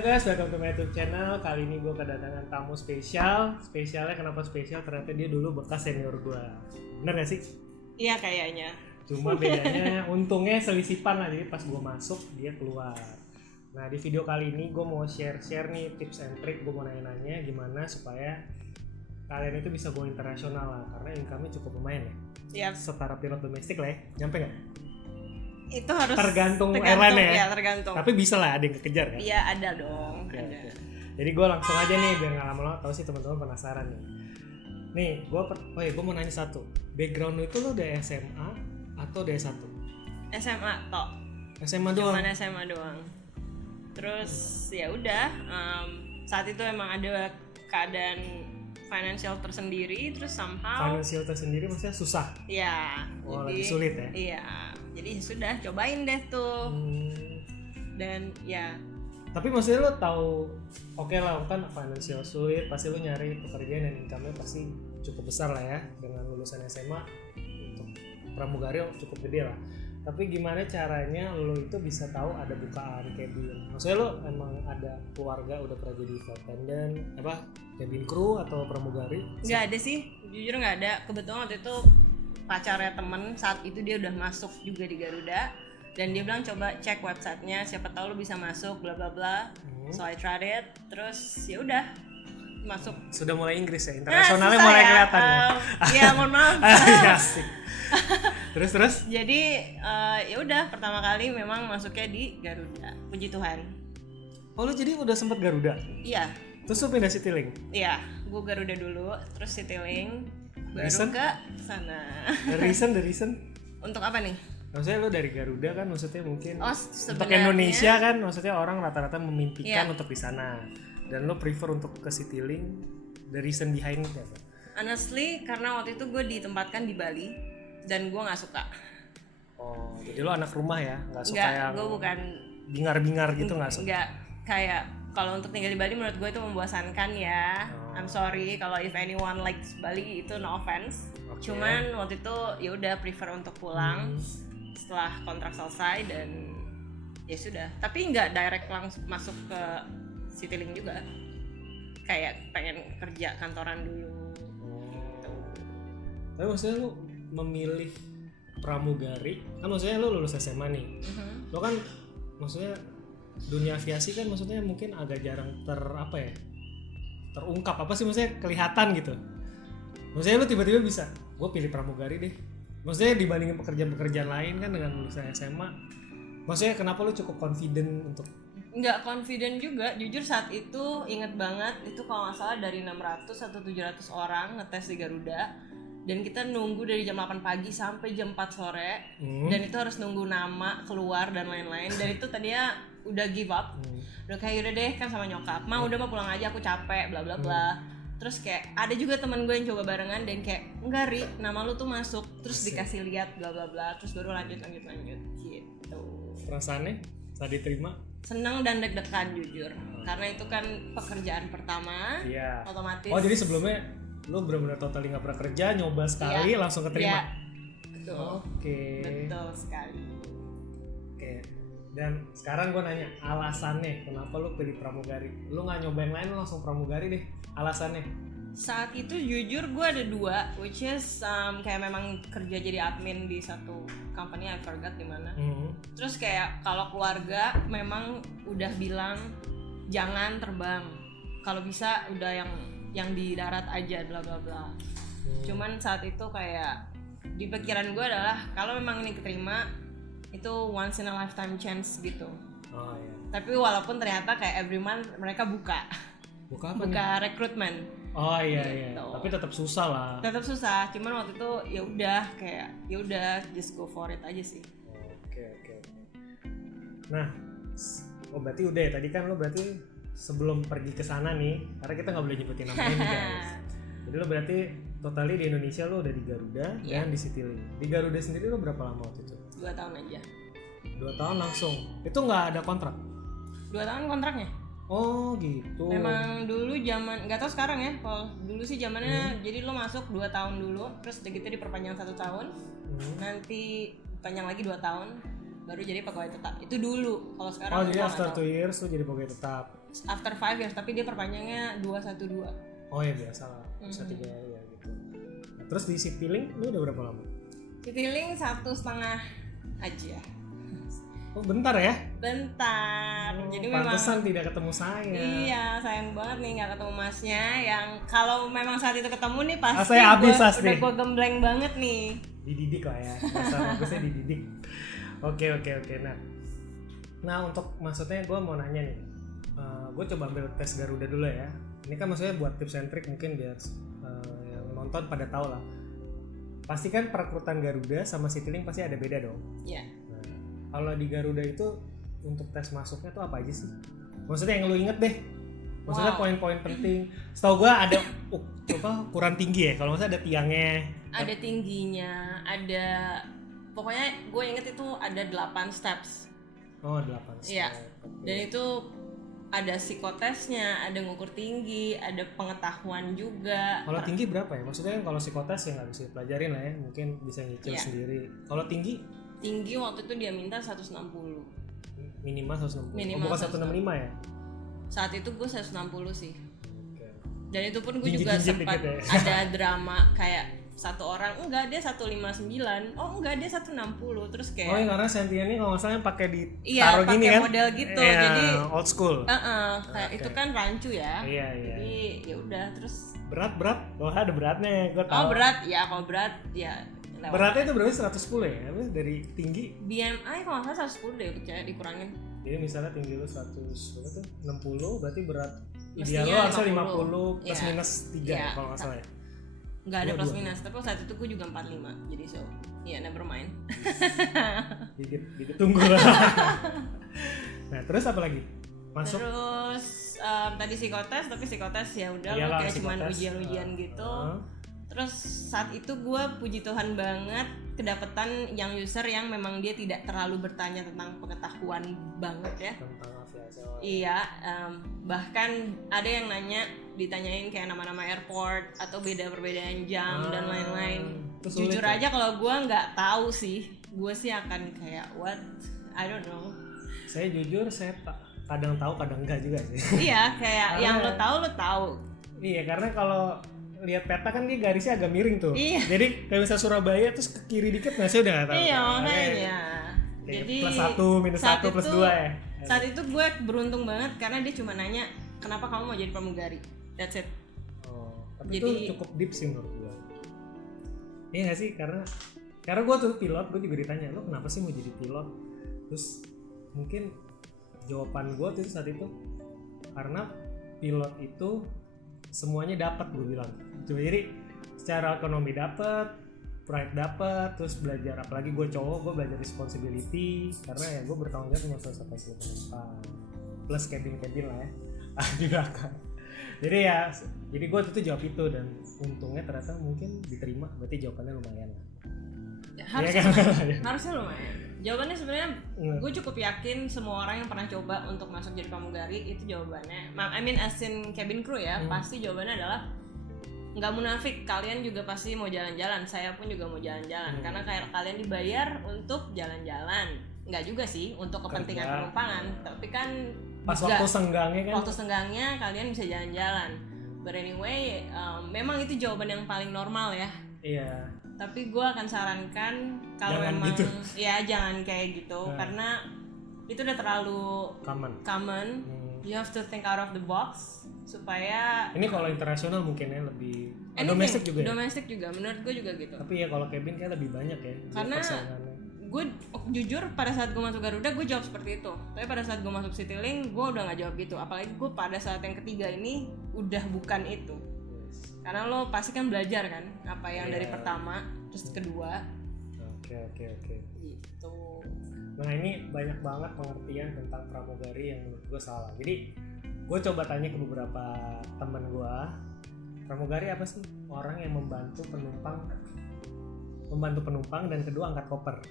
Halo guys, welcome to my YouTube channel. Kali ini gue kedatangan tamu spesial. Spesialnya kenapa spesial? Ternyata dia dulu bekas senior gue. Bener gak sih? Iya kayaknya. Cuma bedanya untungnya selisipan lah. Jadi pas gue masuk dia keluar. Nah di video kali ini gue mau share nih tips and trick. Gue mau nanya-nanya gimana supaya kalian itu bisa go internasional lah. Karena income-nya cukup lumayan ya. Iya. Setara pilot domestik lah ya. Nyampe gak? Itu harus tergantung airline ya. Iya tergantung. Tapi bisa lah ada yang kekejar kan? Iya ada dong. Oke, ada. oke. Jadi gue langsung aja nih biar nggak lama-lama, tahu sih teman-teman penasaran nih. Nih, gue mau nanya satu. Background lu itu lo udah SMA atau udah S1? SMA tok. SMA doang. Cuman SMA doang. Terus ya udah. Saat itu emang ada keadaan financial tersendiri, terus somehow. Financial tersendiri maksudnya susah. Iya. Oh, jadi lagi sulit ya? Iya. Jadi sudah cobain deh tuh. Dan ya. Tapi maksudnya lo tahu, oke lah kan financial sulit, pasti lo nyari pekerjaan dan income-nya pasti cukup besar lah ya dengan lulusan SMA untuk pramugari cukup gede lah. Tapi gimana caranya lo itu bisa tahu ada bukaan cabin? Maksudnya lo emang ada keluarga udah pernah jadi flight attendant, cabin crew atau pramugari? Nggak ada sih, jujur nggak ada. Kebetulan waktu itu pacarnya temen saat itu dia udah masuk juga di Garuda. Dan dia bilang coba cek websitenya, siapa tahu lo bisa masuk bla bla bla. So I tried it, terus ya udah masuk. Sudah mulai Inggris ya, internasionalnya mulai ya. kelihatan ya. Ya mohon maaf. Asik. Terus. Jadi ya udah pertama kali memang masuknya di Garuda. Puji Tuhan. Oh lu jadi udah sempet Garuda? Iya. Terus lu pindah Citylink? Iya, gue Garuda dulu, terus Citylink, baru Reason? ke sana. The reason? Untuk apa nih? Maksudnya lu dari Garuda kan maksudnya mungkin Oh, untuk sebenarnya Indonesia kan maksudnya orang rata-rata memimpikan Iya. untuk di sana. Dan lu prefer untuk ke Citylink, the reason behind it apa? Honestly, karena waktu itu gue ditempatkan di Bali dan gue nggak suka. Oh, jadi lu anak rumah ya? Nggak suka Nggak, yang gue bukan. bingar-bingar gitu nggak suka? Nggak, kayak kalau untuk tinggal di Bali menurut gue itu membosankan ya. I'm sorry kalau if anyone likes Bali itu no offense. Oke. Cuman waktu itu ya udah prefer untuk pulang setelah kontrak selesai dan ya sudah. Tapi nggak direct langsung masuk ke Citylink juga. Kayak pengen kerja kantoran dulu. Gitu. Tapi maksudnya lu memilih pramugari, kan maksudnya lu lulus SMA nih. Lu kan maksudnya dunia aviasi kan maksudnya mungkin agak jarang terungkap apa sih maksudnya kelihatan gitu. Maksudnya lu tiba-tiba bisa, gue pilih pramugari deh. Maksudnya dibandingin pekerjaan-pekerjaan lain kan dengan lulusan SMA. Maksudnya kenapa lu cukup confident untuk? Nggak confident juga, jujur saat itu inget banget itu kalau nggak salah dari 600 atau 700 orang ngetes di Garuda dan kita nunggu dari jam 8 pagi sampai jam 4 sore dan itu harus nunggu nama keluar dan lain-lain dan itu tadinya udah give up udah kayak udah deh kan sama nyokap udah mau pulang aja aku capek bla bla bla terus kayak ada juga teman gue yang coba barengan dan kayak enggak Ri, nama lu tuh masuk terus dikasih lihat bla bla bla terus baru lanjut gitu. Perasaannya saat diterima? Seneng dan deg-degan jujur karena itu kan pekerjaan pertama. Iya. Otomatis. Oh jadi sebelumnya lu benar-benar totally nggak pernah kerja, nyoba sekali langsung keterima. Iya. Betul. Oke. Betul sekali. Oke. Dan sekarang gue nanya alasannya kenapa lu pilih pramugari? Lu nggak nyoba yang lain, lu langsung pramugari deh. Alasannya? Saat itu jujur gue ada dua, which is kayak memang kerja jadi admin di satu company, I forgot di mana. Terus kayak kalau keluarga memang udah bilang jangan terbang, kalau bisa udah yang di darat aja, bla bla bla. Cuman saat itu kayak di pikiran gue adalah kalau memang ini keterima itu once in a lifetime chance gitu. Oh iya. Tapi walaupun ternyata kayak every month mereka buka rekrutmen. Oh iya. Gitu. Tapi tetap susah lah. Tetap susah, cuman waktu itu ya udah kayak ya udah just go for it aja sih. Oke. Nah, berarti udah ya tadi kan lo berarti sebelum pergi ke sana nih, karena kita nggak boleh nyebutin namanya nih guys. Jadi lo berarti totally di Indonesia lo udah di Garuda dan di Citylink. Di Garuda sendiri lo berapa lama waktu itu? 2 tahun aja. 2 tahun langsung. Itu nggak ada kontrak? 2 tahun kontraknya. Oh gitu. Memang dulu zaman nggak tahu sekarang ya. Kalau dulu sih zamannya jadi lo masuk 2 tahun dulu, terus udah gitu diperpanjang 1 tahun. Nanti panjang lagi 2 tahun, baru jadi pegawai tetap. Itu dulu. Kalau sekarang oh jadi after 2 years tuh jadi pegawai tetap. after 5 years, tapi dia perpanjangnya 212. Oh ya biasa lah, bisa 3 ya gitu. Nah, terus di Citylink lu udah berapa lama? Citylink 1,5 aja. Oh bentar ya? Bentar. Jadi pantesan memang tidak ketemu saya. iya, sayang banget nih nggak ketemu masnya. Yang kalau memang saat itu ketemu nih pasti saya habis udah pasti. gue gembleng banget nih. Dididik lah ya, bahasa bagusnya dididik. Oke. Nah untuk maksudnya gue mau nanya nih, gue coba ambil tes Garuda dulu ya. Ini kan maksudnya buat tips and trick mungkin biar yang nonton pada tahu lah. Pasti kan perekrutan Garuda sama Citylink pasti ada beda dong. Iya. Nah, kalau di Garuda itu untuk tes masuknya tuh apa aja sih? Maksudnya yang lu inget deh. Maksudnya poin-poin penting. Setahu gue ada ukuran tinggi ya. Kalau misalnya ada tiangnya. Ada tingginya, ada pokoknya gue inget itu ada 8 steps. Oh 8 steps. Iya. Dan itu ada psikotesnya, ada ngukur tinggi, ada pengetahuan juga. Kalau tinggi berapa ya? Maksudnya kan kalau psikotes ya nggak bisa dipelajarin lah ya, mungkin bisa nyicil sendiri. Kalau tinggi? Tinggi waktu itu dia minta 160. Minimal 160. Minimal bukan 165 ya? Saat itu gue 160 sih. Okay. Dan itu pun gue juga sempat ya. ada drama kayak satu orang enggak dia 159, oh enggak dia 160, terus kayak oh ya karena sentian ini kalau nggak salah pakai di iya, taruh gini kan model gitu jadi old school kayak itu kan rancu ya. Iya. Jadi ya udah terus berat wah ada beratnya gue tahu. Oh berat ya, kalau berat ya lewat. Beratnya itu berarti 110 ya dari tinggi BMI kalau nggak salah 110 deh percaya dikurangin. Jadi misalnya tinggi lu 100 berapa tuh 60 berarti berat Mestinya ideal lu harusnya 50 plus Iya. minus 3 Iya. kalau nggak salah ya. Nggak ada plus minus, tapi saat itu gue juga 45, jadi so ya never mind. dikit tunggu lah. Nah terus apa lagi masuk? Terus tadi psikotes, tapi psikotes ya udah Iyalah, kayak cuman psikotes. ujian-ujian gitu. Terus saat itu gue puji Tuhan banget kedapetan yang user yang memang dia tidak terlalu bertanya tentang pengetahuan banget ya. Tentang aviasi. Iya, bahkan ada yang nanya, ditanyain kayak nama-nama airport atau perbedaan jam dan lain-lain. Jujur aja kalau gue nggak tahu sih, gue sih akan kayak what, I don't know. Saya jujur kadang tahu kadang enggak juga sih. Iya, kayak yang lo tahu. Iya, karena kalau lihat peta kan dia garisnya agak miring tuh. Iya. Jadi kayak misalnya Surabaya terus ke kiri dikit nah saya udah nggak tahu. Iya, makanya. Jadi plus 1 minus 1 plus 2 ya. Saat itu gue beruntung banget karena dia cuma nanya kenapa kamu mau jadi pramugari. That's it. Oh, tapi itu cukup deep sih menurut gue. Iya nggak sih, karena gue tuh pilot, gue juga ditanya lo kenapa sih mau jadi pilot. Terus mungkin jawaban gue tuh saat itu karena pilot itu semuanya dapat, gue bilang. Cuma jadi secara ekonomi dapat, pride dapat, terus belajar, apalagi gue cowok, gue belajar responsibility karena ya gue bertanggung jawab sama 140 penumpang plus cabin lah ya di belakang. Jadi gue tuh jawab itu dan untungnya ternyata mungkin diterima, berarti jawabannya lumayan lah. Harusnya lumayan. Jawabannya sebenarnya gue cukup yakin semua orang yang pernah coba untuk masuk jadi pramugari itu jawabannya. I mean as in cabin crew ya, pasti jawabannya adalah nggak munafik, kalian juga pasti mau jalan-jalan, saya pun juga mau jalan-jalan karena kayak kalian dibayar untuk jalan-jalan, nggak juga sih untuk kepentingan penumpangan, tapi kan pas waktu senggangnya kalian bisa jalan-jalan. But anyway, memang itu jawaban yang paling normal ya. Iya. Tapi gue akan sarankan kalau memang gitu. Ya jangan kayak gitu karena itu udah terlalu common. You have to think out of the box supaya ini kalau internasional mungkin ya lebih domestik juga. Domestik juga, menurut gue juga gitu. Tapi ya kalau cabin kayak lebih banyak ya. Karena gue jujur pada saat gue masuk Garuda gue jawab seperti itu. Tapi pada saat gue masuk Citylink gue udah nggak jawab gitu. Apalagi gue pada saat yang ketiga ini udah bukan itu. Karena lo pasti kan belajar kan apa yang dari pertama terus kedua. Oke. Gitu. Nah ini banyak banget pengertian tentang pramugari yang menurut gue salah. Jadi gue coba tanya ke beberapa teman gue, pramugari apa sih? Orang yang membantu penumpang dan kedua angkat koper.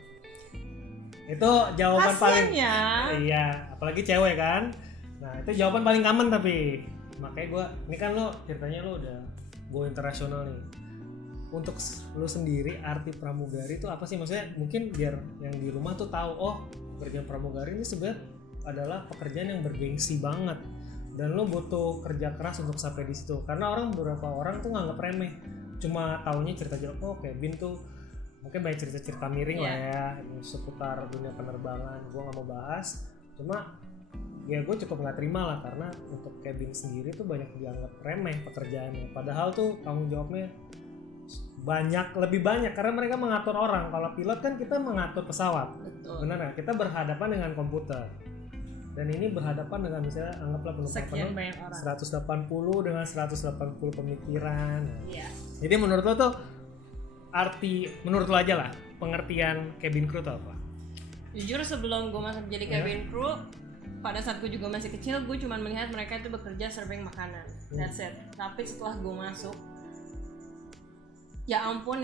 Itu jawaban paling iya, apalagi cewek kan. Nah itu jawaban paling common tapi makanya gue ini kan lo ceritanya lo udah go internasional nih. Untuk lo sendiri arti pramugari itu apa sih? Maksudnya mungkin biar yang di rumah tuh tahu, oh pekerjaan pramugari ini sebenarnya adalah pekerjaan yang bergengsi banget. dan lu butuh kerja keras untuk sampai di situ. Karena beberapa orang tuh nganggap remeh, cuma taunya cerita jelek. Oh cabin tuh mungkin banyak cerita-cerita miring lah ya seputar dunia penerbangan. Gue nggak mau bahas, cuma ya gue cukup nggak terima lah karena untuk cabin sendiri tuh banyak dianggap remeh pekerjaannya. Padahal tuh tanggung jawabnya lebih banyak karena mereka mengatur orang. Kalau pilot kan kita mengatur pesawat. Betul. Benar ya? Kita berhadapan dengan komputer. Dan ini berhadapan dengan misalnya anggaplah penumpang 180 dengan 180 pemikiran. Iya. Jadi menurut lo tuh menurut lo aja lah pengertian cabin crew itu apa? Jujur sebelum gue masuk jadi cabin crew, pada saat gue juga masih kecil, gue cuma melihat mereka itu bekerja serving makanan. That's it. Tapi setelah gue masuk, ya ampun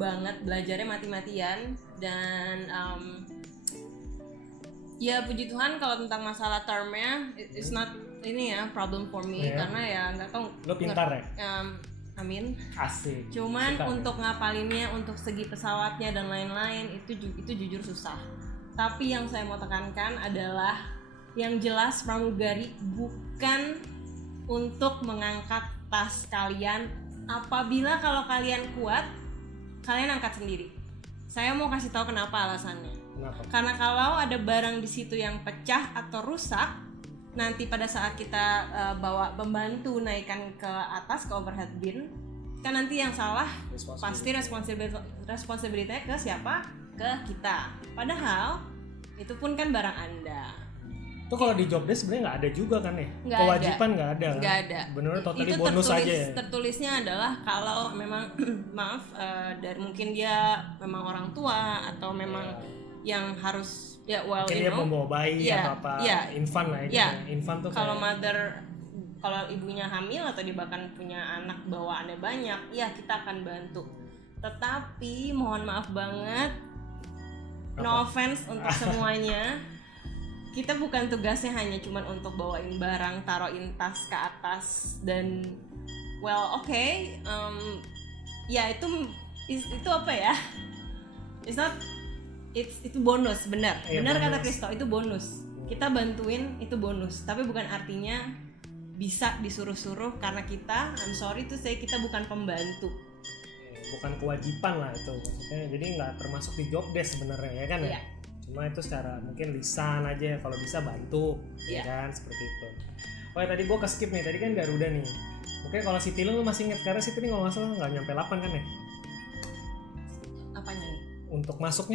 banget, belajarnya mati-matian. Dan ya puji Tuhan kalau tentang masalah termnya it's not ini ya problem for me karena ya nggak tahu. Lo pintar ya? Amin. Asik. Cuman untuk ngapalinnya, untuk segi pesawatnya dan lain-lain itu jujur susah. Tapi yang saya mau tekankan adalah yang jelas pramugari bukan untuk mengangkat tas kalian. Apabila kalau kalian kuat, kalian angkat sendiri. Saya mau kasih tahu kenapa alasannya. Kenapa? Karena kalau ada barang di situ yang pecah atau rusak, nanti pada saat kita bawa pembantu naikkan ke atas ke overhead bin, kan nanti yang salah pasti responsibility-nya ke siapa? Ke kita. Padahal itu pun kan barang Anda. Itu kalau di job desk sebenarnya nggak ada juga kan ya? Nggak Kewajiban nggak ada. Nggak ada. Bener-bener totally itu bonus aja ya. Tertulisnya adalah kalau memang maaf dari mungkin dia memang orang tua atau memang yang harus mungkin dia membawa bayi atau apa infant lah ya. Infant tuh kalau kalau ibunya hamil atau dia bahkan punya anak bawaannya banyak, ya kita akan bantu. Tetapi mohon maaf banget, no offense untuk semuanya, kita bukan tugasnya hanya cuman untuk bawain barang, taruhin tas ke atas dan ya itu apa ya? Itu bonus, benar kata Kristo, itu bonus. Kita bantuin itu bonus, tapi bukan artinya bisa disuruh-suruh karena kita, I'm sorry to say, kita bukan pembantu. Bukan kewajiban lah itu maksudnya, jadi nggak termasuk di job desk sebenarnya ya kan ya. Cuma itu secara mungkin lisan aja kalau bisa bantu, ya kan seperti itu. Oh ya tadi gue skip nih, tadi kan Garuda nih. Mungkin kalau Citylink lu masih inget karena Citylink kalau nggak salah nggak nyampe 8 kan ya? Apanya nih? Untuk masuk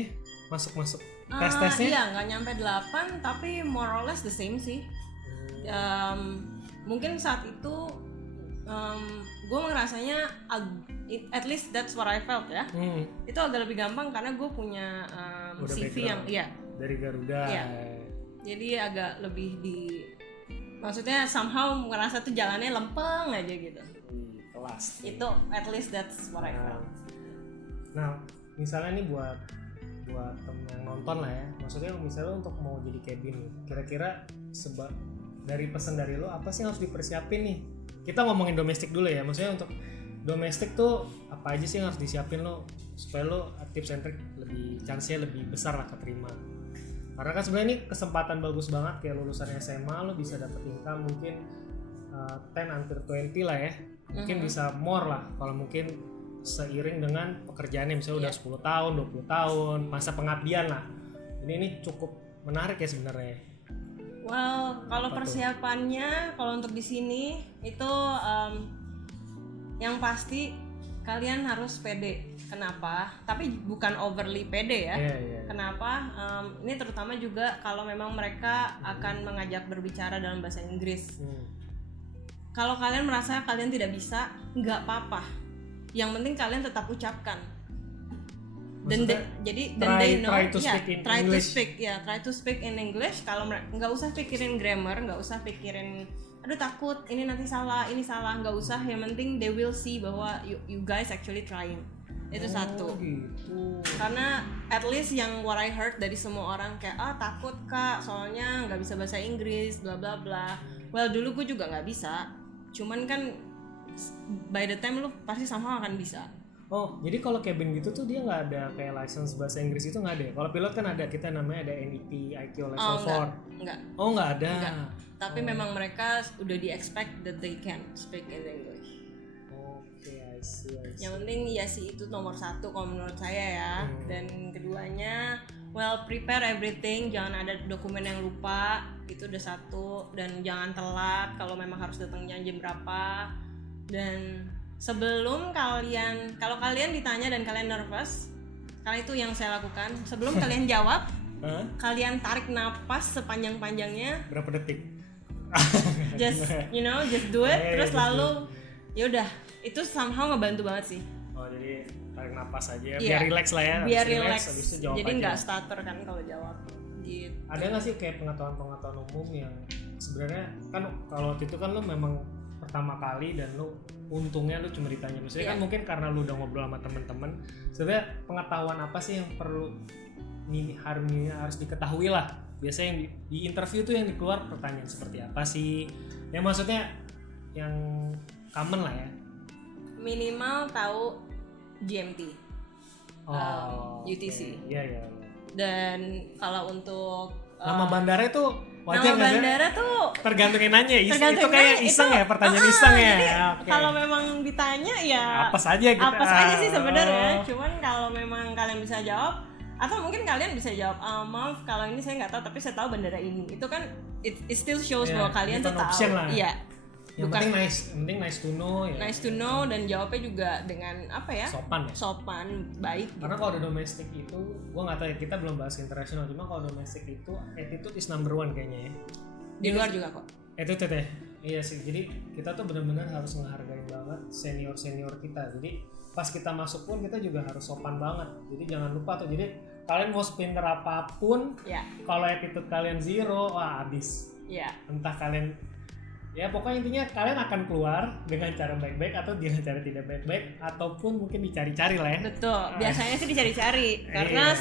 tes-tesnya? Iya nggak nyampe 8 tapi more or less the same sih. Mungkin saat itu gue ngerasanya at least that's what I felt ya. Itu agak lebih gampang karena gue punya CV yang dari Garuda. Iya. Jadi agak lebih maksudnya somehow ngerasa tuh jalannya lempeng aja gitu. Kelas. Itu at least that's what I felt. Nah, misalnya nih buat temen yang nonton lah ya, maksudnya misalnya untuk mau jadi cabin nih, kira-kira dari pesan dari lo apa sih yang harus dipersiapin nih? Kita ngomongin domestik dulu ya, maksudnya untuk domestik tuh apa aja sih yang harus disiapin lo supaya lo tips and trick chance-nya lebih besar lah keterima. Karena kan sebenarnya ini kesempatan bagus banget kayak lulusan SMA lo bisa dapet income mungkin 10 until 20 lah ya, mungkin bisa more lah kalau mungkin seiring dengan pekerjaannya misalnya udah 10 tahun, 20 tahun, masa pengabdian lah. Ini cukup menarik ya sebenarnya. Well, kalau persiapannya kalau untuk di sini itu yang pasti kalian harus pede. Kenapa? Tapi bukan overly pede ya. Kenapa? Ini terutama juga kalau memang mereka akan mengajak berbicara dalam bahasa Inggris. Kalau kalian merasa kalian tidak bisa, nggak apa-apa. Yang penting kalian tetap ucapkan. Dan they know, try to speak in English. Kalau nggak usah pikirin grammar, nggak usah pikirin, aduh takut ini nanti salah, ini salah, nggak usah. Yang penting they will see bahwa you guys actually trying. Itu satu. Gitu. Karena at least yang what I heard dari semua orang kayak takut kak, soalnya nggak bisa bahasa Inggris, bla bla bla. Well dulu gue juga nggak bisa. Cuman kan by the time lu pasti sama akan bisa. Oh, jadi kalau cabin gitu tuh dia nggak ada kayak license bahasa Inggris itu nggak ada ya? Kalau pilot kan ada, kita namanya ada NEP IQ level 4. Enggak. Oh, nggak ada. Enggak. Tapi memang mereka udah di-expect that they can speak in English. Oke, I see. Yang penting ya sih itu nomor 1 kalau menurut saya ya. Dan keduanya, well, prepare everything, jangan ada dokumen yang lupa, itu udah 1. Dan jangan telat kalau memang harus datangnya jam berapa. Dan sebelum kalau kalian ditanya dan kalian nervous, karena itu yang saya lakukan, sebelum kalian jawab, kalian tarik napas sepanjang-panjangnya. Berapa detik? Just do it, terus lalu ya udah, itu somehow ngebantu banget sih. Oh, jadi tarik napas aja ya, biar relax lah ya. Biar relax, habis itu jawab jadi aja. nggak stutter kan kalau jawab gitu. Ada nggak sih kayak pengetahuan umum yang sebenarnya kan kalau waktu itu kan lu memang pertama kali dan lu untungnya lu cuma ditanya, maksudnya kan mungkin karena lu udah ngobrol sama temen-temen, sebenarnya pengetahuan apa sih yang perlu harus diketahui lah. Biasanya yang di interview tuh yang dikeluar pertanyaan seperti apa sih, yang maksudnya yang common lah ya. Minimal tahu GMT, UTC. Iya. Dan kalau untuk nama bandara itu wajar nama bandara tuh tergantung yang nanya, itu kayak iseng ya, pertanyaan iseng ya. Jadi, okay. Kalau memang ditanya ya apa saja gitu. Apa saja sih sebenarnya. Cuman kalau memang kalian bisa jawab, atau mungkin kalian bisa jawab, maaf kalau ini saya nggak tahu tapi saya tahu bandara ini. Itu kan it still shows bahwa kalian tuh tahu. Iya. Yang penting nice to know ya. Nice to know, dan jawabnya juga dengan apa ya? Sopan, baik. Karena kalau di domestik itu, gua nggak tahu ya, kita belum bahas internasional, cuma kalau domestik itu attitude is number 1 kayaknya ya. Di luar juga kok. Attitude ya. Iya sih. Jadi kita tuh benar-benar harus menghargai banget senior kita. Jadi pas kita masuk pun kita juga harus sopan banget. Jadi jangan lupa tuh. Jadi kalian mau sepinter apapun, kalau attitude kalian 0, wah abis. Entah kalian, ya pokoknya intinya kalian akan keluar dengan cara baik-baik atau dengan cara tidak baik-baik, ataupun mungkin dicari-cari lah ya. Betul, biasanya sih dicari-cari karena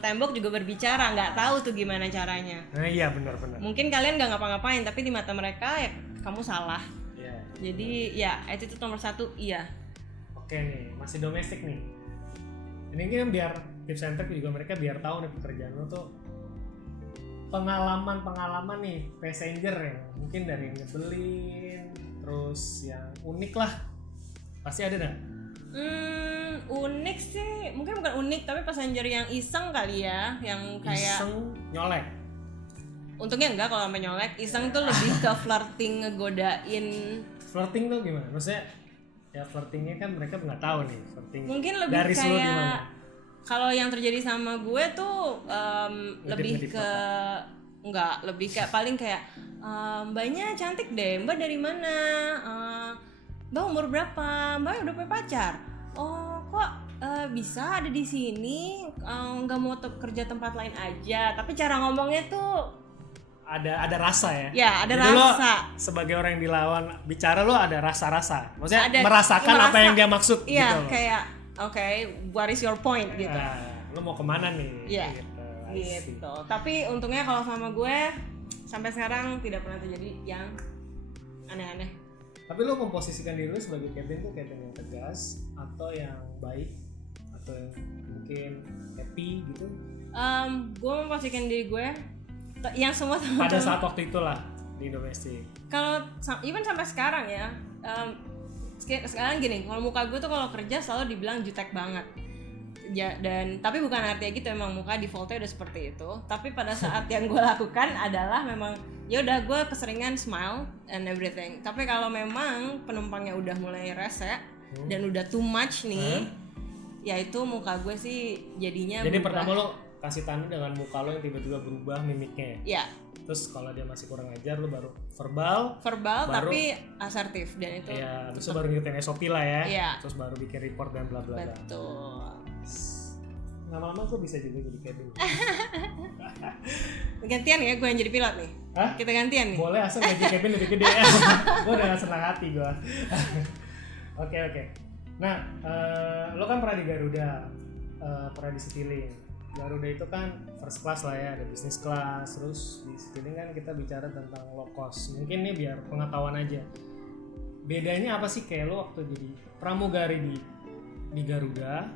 tembok juga berbicara, nggak tahu tuh gimana caranya. Iya benar. Mungkin kalian nggak ngapa-ngapain, tapi di mata mereka ya kamu salah. Jadi ya attitude nomor 1 iya. Oke nih, masih domestik nih. Ini kan biar tips and trick juga mereka biar tahu nih pekerjaan lo tuh. Pengalaman nih passenger yang mungkin dari yang nyebelin, terus yang unik lah, pasti ada nggak? Unik sih, mungkin bukan unik tapi passenger yang iseng kali ya, yang kayak iseng nyolek. Untungnya enggak kalau sampai nyolek. Iseng tuh lebih ke flirting, ngegodain. Flirting tuh gimana? Maksudnya ya flirtingnya kan mereka nggak tahu nih flirting. Mungkin lebih dari kayak kalau yang terjadi sama gue tuh lebih kayak paling kayak mbaknya cantik deh, mbak dari mana, mbak umur berapa, mbak udah punya pacar, oh kok bisa ada di sini, nggak mau kerja tempat lain aja. Tapi cara ngomongnya tuh ada rasa ya. Ya, ada jadi rasa. Lo sebagai orang yang dilawan bicara lo ada rasa-rasa. Maksudnya merasakan apa yang dia maksud gitu. Iya, kayak what is your point gitu. Lo mau kemana nih? Iya. Gitu. Tapi untungnya kalau sama gue sampai sekarang tidak pernah terjadi yang aneh-aneh. Tapi lo memposisikan diri lo sebagai captain tuh captain yang tegas atau yang baik atau yang mungkin happy gitu? Gue memposisikan diri gue yang semua teman-teman pada saat waktu itulah di domestik. Kalau even sampai sekarang ya, sekarang gini, kalau muka gue tuh kalau kerja selalu dibilang jutek banget. Ya, dan tapi bukan artinya gitu, emang muka defaultnya udah seperti itu. Tapi pada saat yang gue lakukan adalah memang ya udah gue keseringan smile and everything. Tapi kalau memang penumpangnya udah mulai rese dan udah too much nih, ya itu muka gue sih jadinya. Jadi pertama lo kasih tanda dengan muka lo yang tiba-tiba berubah mimiknya. Iya. Terus kalau dia masih kurang ajar lo baru verbal baru, tapi asertif, dan itu ya terus baru ngikutin SOP lah ya. Iya. Terus baru bikin report dan bla bla bla. Betul. Lama-lama gue bisa juga jadi cabin. Gantian ya, gue yang jadi pilot nih. Hah? Kita gantian nih. Boleh, asal gaji cabin lebih gede. Gue udah senang hati gue. Oke. Nah, lo kan pernah di Garuda, pernah di Citylink. Garuda itu kan first class lah ya, ada business class. Terus di Citylink kan kita bicara tentang low cost. Mungkin nih biar pengetahuan aja. Bedanya apa sih kayak lo waktu jadi pramugari di di Garuda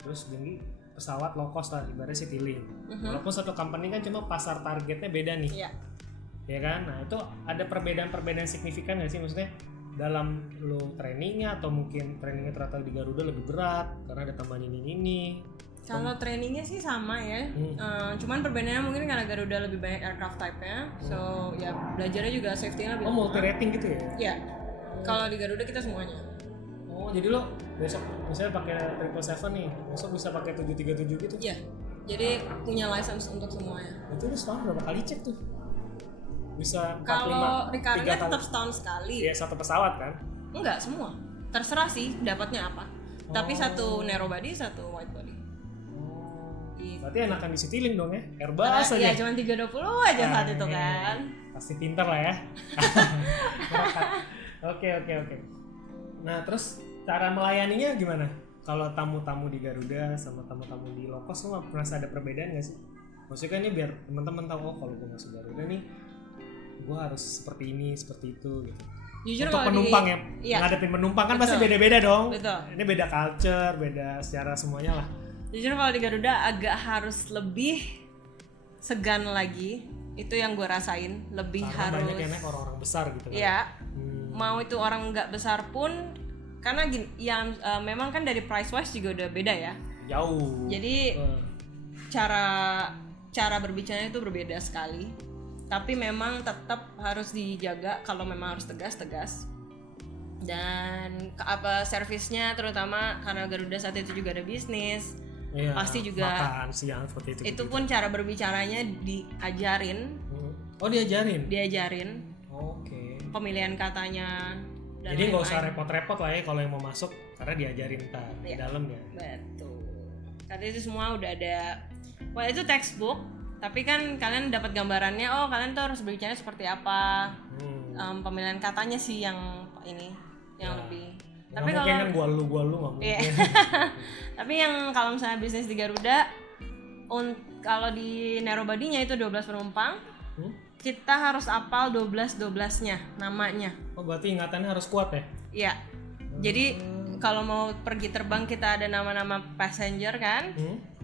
terus di pesawat low cost lah ibaratnya Citylink. Walaupun satu company kan cuma pasar targetnya beda nih. Ya kan? Nah itu ada perbedaan signifikan nggak sih, maksudnya dalam lo trainingnya atau mungkin trainingnya ternyata di Garuda lebih berat karena ada tambahan ini. Kalau trainingnya sih sama ya, cuman perbedaannya mungkin karena Garuda lebih banyak aircraft type-nya, so ya belajarnya juga safety-nya lebih. Multi rating gitu ya? Iya. Kalau di Garuda kita semuanya. Oh jadi lo besok misalnya pakai 777 nih, besok bisa pakai 737 gitu? Iya. Jadi punya license untuk semuanya. Itu lo setahun berapa kali cek tuh? Bisa 4, kalau 5, requirement tetap setahun sekali. Iya, satu pesawat kan? Enggak, semua. Terserah sih dapatnya apa. Tapi satu narrow body, satu wide body. Gitu. Berarti enakan di Citylink dong ya? Airbus aja. Iya, cuma 320 aja saat itu kan. Pasti pintar lah ya. Oke. Nah, terus cara melayaninya gimana? Kalau tamu-tamu di Garuda sama tamu-tamu di low cost, lo merasa ada perbedaan nggak sih? Maksudnya kan ini biar teman-teman tahu, oh kalau gue masuk Garuda nih gue harus seperti ini, seperti itu gitu. Jujur untuk penumpang ngadepin penumpang kan pasti beda-beda dong. Betul. Ini beda culture, beda secara semuanya lah. Jujur kalau di Garuda agak harus lebih segan lagi. Itu yang gue rasain, lebih karena harus. Banyak yang naik orang-orang besar gitu kan. Iya. Mau itu orang nggak besar pun, karena gini, yang memang kan dari price wise juga udah beda ya. Jauh. Jadi cara berbicara itu berbeda sekali. Tapi memang tetap harus dijaga, kalau memang harus tegas. Dan servisnya terutama karena Garuda saat itu juga ada bisnis, pasti juga makan siang seperti itu. Itu pun cara berbicaranya diajarin. Oh diajarin? Diajarin. Oke. Pemilihan katanya. Dan jadi nggak usah repot-repot lah ya kalau yang mau masuk, karena diajarin ntar di dalam ya. Betul. Karena itu semua udah ada. Wah itu textbook. Tapi kan kalian dapat gambarannya, oh kalian tuh harus berbicara seperti apa. Pemilihan katanya sih yang ini yang lebih. Tapi kalau kan gua lu nggak mungkin. Tapi yang kalau misalnya bisnis di Garuda, kalau di narrow body-nya itu 12 penumpang, kita harus hafal 12-12-nya namanya. Oh berarti ingatannya harus kuat ya? Iya. Jadi kalau mau pergi terbang kita ada nama-nama passenger kan,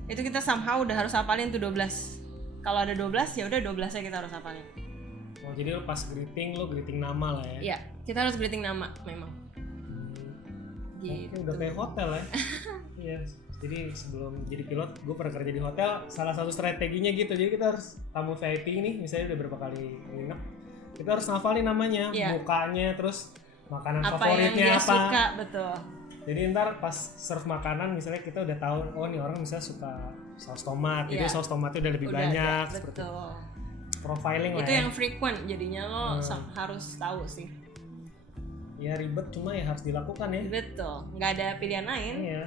itu kita somehow udah harus hafalin tuh 12. Kalau ada 12 ya udah 12-nya kita harus hafalin. Oh jadi lo pas greeting nama lah ya? Iya, kita harus greeting nama memang. Gitu. Udah kayak hotel ya? Iya. Jadi sebelum jadi pilot, gue pernah kerja di hotel. Salah satu strateginya gitu. Jadi kita harus tamu VIP nih, misalnya udah berapa kali nginep, kita harus ngafalin namanya, mukanya, terus makanan apa favoritnya yang dia apa. Suka, betul. Jadi ntar pas serve makanan misalnya kita udah tahu, oh nih orang misalnya suka saus tomat, jadi saus tomatnya udah lebih banyak. Betul. Profiling lah. Itu yang frequent, jadinya lo harus tahu sih. Ya ribet, cuma ya harus dilakukan ya. Betul, nggak ada pilihan lain. Iya.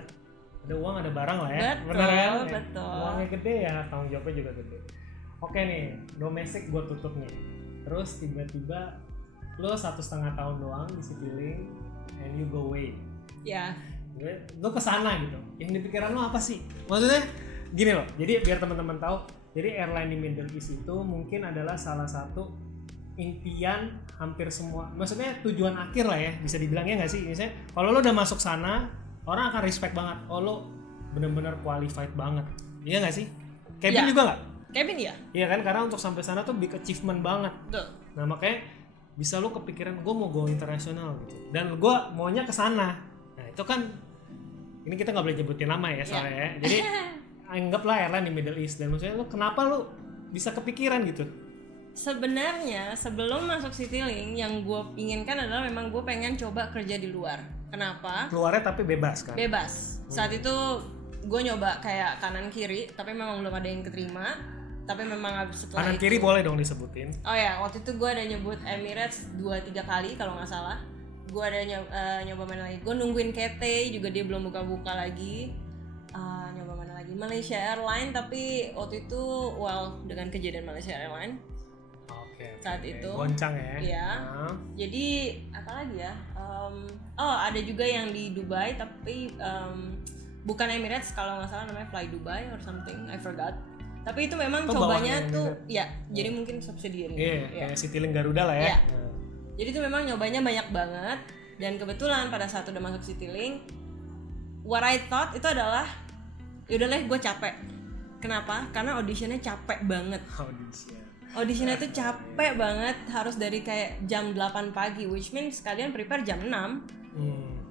Ada uang ada barang lah ya. Betul, bener kan? betul. Uangnya gede ya, tanggung jawabnya juga gede. Oke nih, domestik gue tutup nih. Terus tiba-tiba lo 1,5 tahun doang di Citylink and you go away. Ya. Lo kesana gitu. Yang di pikiran lo apa sih? Maksudnya gini loh. Jadi biar teman-teman tahu, jadi airline di Middle East itu mungkin adalah salah satu impian hampir semua. Maksudnya tujuan akhir lah ya, bisa dibilang ya nggak sih? Misalnya kalau lo udah masuk sana, orang akan respect banget. Oh lo benar-benar qualified banget. Iya nggak sih? Cabin juga nggak? Cabin ya? Iya kan, karena untuk sampai sana tuh big achievement banget. Betul. Nah makanya bisa lo kepikiran gue mau go internasional gitu. Dan gue maunya ke sana. Nah itu kan, ini kita nggak boleh nyebutin nama ya soalnya ya. Jadi anggaplah airline di Middle East. Dan maksudnya lo kenapa lo bisa kepikiran gitu? Sebenarnya sebelum masuk Citylink yang gue inginkan adalah memang gue pengen coba kerja di luar. Kenapa? Keluarnya tapi bebas kan? Bebas. Saat itu gue nyoba kayak kanan kiri, tapi memang belum ada yang keterima. Tapi memang setelah kanan kiri boleh dong disebutin. Oh ya, waktu itu gue ada nyebut Emirates 2-3 kali kalau nggak salah. Gue ada nyoba mana lagi. Gue nungguin Cathay juga dia belum buka-buka lagi. Nyoba mana lagi? Malaysia Airlines, tapi waktu itu dengan kejadian Malaysia Airlines. Saat itu goncang ya. Iya. Jadi apa lagi ya? Ada juga yang di Dubai tapi bukan Emirates kalau nggak salah, namanya Fly Dubai or something, I forgot. Tapi itu memang cobanya tuh ya, jadi mungkin subsidiary. Iya, kayak Citylink Garuda lah ya. Jadi itu memang nyobanya banyak banget, dan kebetulan pada saat udah masuk Citylink what I thought itu adalah yaudahlah gue capek. Kenapa? Karena auditionnya capek banget. Auditionnya tuh capek banget, harus dari kayak jam 8 pagi, which means kalian prepare jam 6.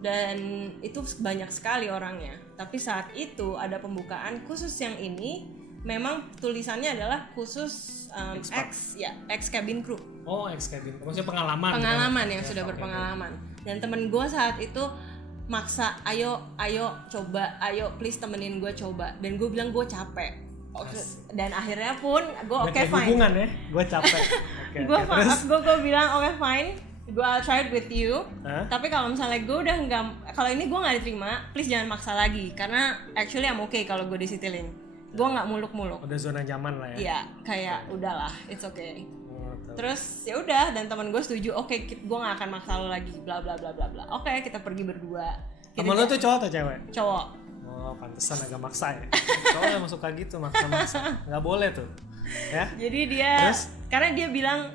Dan itu banyak sekali orangnya. Tapi saat itu ada pembukaan khusus yang ini, memang tulisannya adalah khusus ex cabin crew. Oh, ex cabin, maksudnya pengalaman kan? Yang sudah berpengalaman. Dan temen gue saat itu maksa, ayo coba, ayo please temenin gue coba. Dan gue bilang gue capek. Dan akhirnya pun gue fine. Hubungan ya, gue capek. Gue bilang fine, gue try it with you. Tapi kalau misalnya gue udah kalau ini gue nggak diterima, please jangan maksa lagi. Karena actually I'm okay kalau gue disitilin. Gue nggak muluk-muluk. Udah zona nyaman lah ya. Iya, kayak udahlah, it's okay. Terus ya udah, dan teman gue setuju, oke, gue nggak akan maksa lo lagi, bla bla bla bla bla. Oke, kita pergi berdua. Temen lo tuh cowok atau cewek? Cowok. Oh, pantesan agak maksa ya. Cowok yang suka gitu, maksa-maksa. Nggak boleh tuh. Ya. Jadi dia, karena dia bilang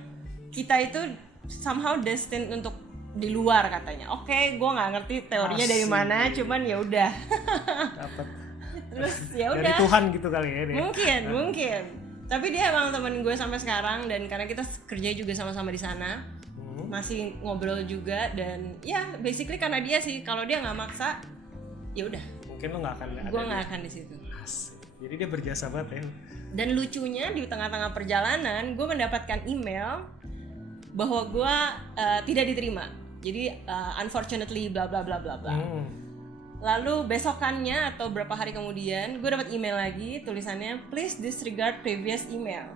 kita itu somehow destined untuk di luar katanya. Oke, gue nggak ngerti teorinya dari mana, cuman ya udah. Dapat. Terus ya udah. Dari Tuhan gitu kali ya dia. Mungkin. Tapi dia emang temen gue sampai sekarang, dan karena kita kerja juga sama-sama di sana, masih ngobrol juga, dan ya basically karena dia sih, kalau dia nggak maksa, ya udah. Mungkin lo nggak akan. Gue nggak akan di situ. Jadi dia berjasa banget ya. Dan lucunya di tengah-tengah perjalanan, gue mendapatkan email bahwa gue tidak diterima. Jadi unfortunately bla bla bla bla bla. Lalu besokannya atau berapa hari kemudian gue dapat email lagi, tulisannya please disregard previous email.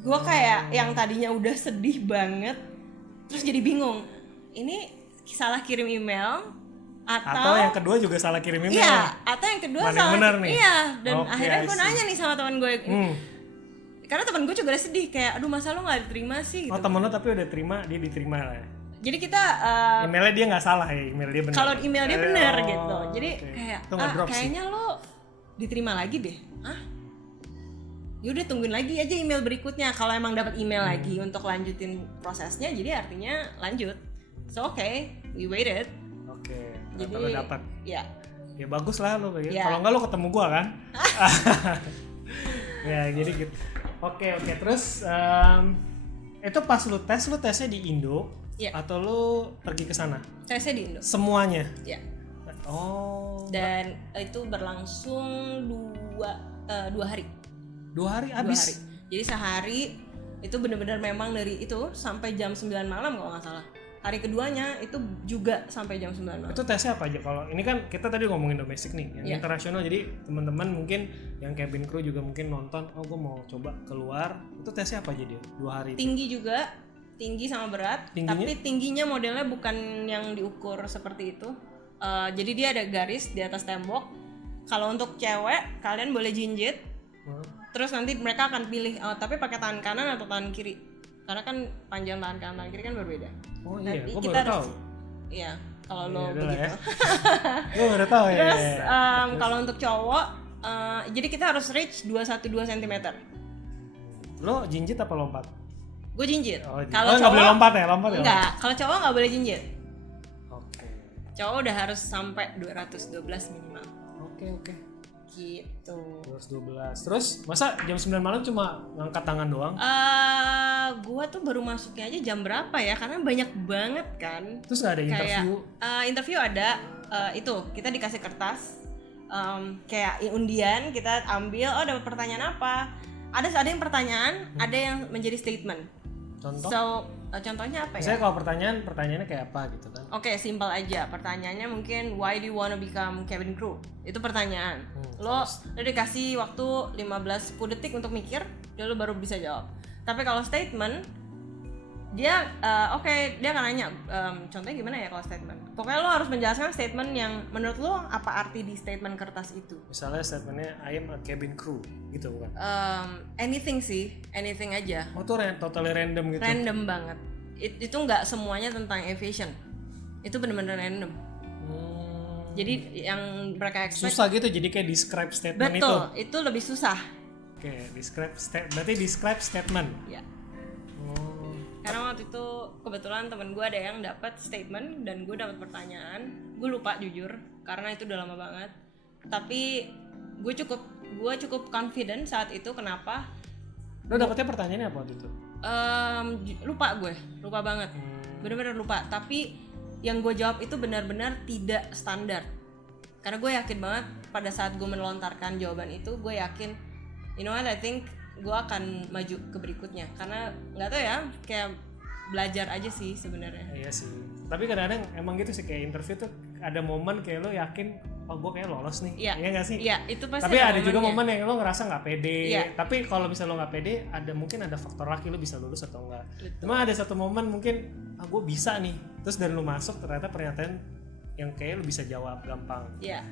Gue kayak yang tadinya udah sedih banget, terus jadi bingung, ini salah kirim email atau yang kedua juga salah kirim email. Iya, atau yang kedua mana salah. Bener nih? Iya, dan akhirnya gue nanya nih sama teman gue. Karena teman gue juga udah sedih, kayak aduh masa lo nggak diterima sih gitu. Oh, temen lo tapi udah terima, dia diterima lah ya. Jadi kita emailnya dia nggak salah ya, email dia benar. Kalau email dia benar gitu. Jadi kayak kayaknya lo diterima lagi deh. Yaudah tungguin lagi aja email berikutnya. Kalau emang dapat email lagi untuk lanjutin prosesnya, jadi artinya lanjut. So we waited. Jadi lo dapat. Ya. Ya bagus lah lo kayak. Kalau nggak lo ketemu gua kan. Ya jadi gitu. Oke. Terus itu pas lo tesnya di Indo. Ya. Atau lu pergi ke sana? Tesnya di Indo. Semuanya? Ya. Oh. Dan itu berlangsung 2 hari. 2 hari habis? 2 hari. Jadi sehari itu benar-benar memang dari itu sampai jam 9 malam kalau nggak salah. Hari keduanya itu juga sampai jam 9 malam. Itu tesnya apa aja? Kalau ini kan kita tadi ngomongin domestik nih, yang internasional. Jadi teman-teman mungkin yang cabin crew juga mungkin nonton, gue mau coba keluar. Itu tesnya apa aja dia? 2 hari. Tinggi juga. Tinggi sama berat, tapi tingginya modelnya bukan yang diukur seperti itu. Jadi dia ada garis di atas tembok. Kalau untuk cewek, kalian boleh jinjit. Terus nanti mereka akan pilih, tapi pakai tangan kanan atau tangan kiri. Karena kan panjang tangan kanan tangan kiri kan berbeda. Oh iya, gue baru tahu. Iya, kalau lo begitu. Ya. Gue baru tahu ya. Terus kalau untuk cowok, jadi kita harus reach 212 cm. Lo jinjit apa lompat? Gue jinjit. Kalau nggak boleh lompat ya? Enggak, kalau cowok nggak boleh jinjit. Oke. Cowok udah harus sampai 212 minimal. Oke. Gitu. 212. Terus masa jam 9 malam cuma ngangkat tangan doang? Gua tuh baru masuknya aja jam berapa ya? Karena banyak banget kan. Terus nggak ada interview? Interview ada. Itu kita dikasih kertas. Kayak undian kita ambil. Oh dapat pertanyaan apa? Ada yang pertanyaan, ada yang menjadi statement. Contoh? Contohnya apa ya? Misalnya kalau pertanyaannya kayak apa gitu kan? Oke, simple aja. Pertanyaannya mungkin why do you wanna become cabin crew? Itu pertanyaan. Lo dikasih waktu 10 detik untuk mikir, dan lo baru bisa jawab. Tapi kalau statement, dia dia akan nanya, contohnya gimana ya kalau statement? Pokoknya lo harus menjelaskan statement yang menurut lo apa arti di statement kertas itu. Misalnya statementnya I am a cabin crew gitu bukan? Anything sih, anything aja. Oh tuh totally random gitu? Random banget. Itu nggak semuanya tentang aviation. Itu benar-benar random. Jadi yang mereka expect susah gitu, jadi kayak describe statement. Betul, itu lebih susah. Oke, berarti describe statement. Ya. Karena waktu itu kebetulan temen gue ada yang dapat statement dan gue dapat pertanyaan. Gue lupa jujur karena itu udah lama banget. Tapi gue cukup confident saat itu. Kenapa? Lo dapetnya pertanyaannya apa waktu itu? Lupa banget, bener-bener lupa. Tapi yang gue jawab itu benar-benar tidak standar, karena gue yakin banget pada saat gue melontarkan jawaban itu, gue yakin, you know what, I think gue akan maju ke berikutnya. Karena nggak tahu ya, kayak belajar aja sih sebenarnya. Iya sih, tapi kadang-kadang emang gitu sih, kayak interview tuh ada momen kayak lo yakin, oh gue kayak lolos nih, iya nggak sih? Iya, itu pasti. Tapi ada juga momen yang lo ngerasa nggak pede. Iya. Tapi kalau misalnya lo nggak pede, mungkin ada faktor laki lo bisa lulus atau enggak. Betul. Cuma ada satu momen mungkin, gue bisa nih, terus dan lo masuk ternyata pernyataan yang kayak lo bisa jawab gampang. Iya.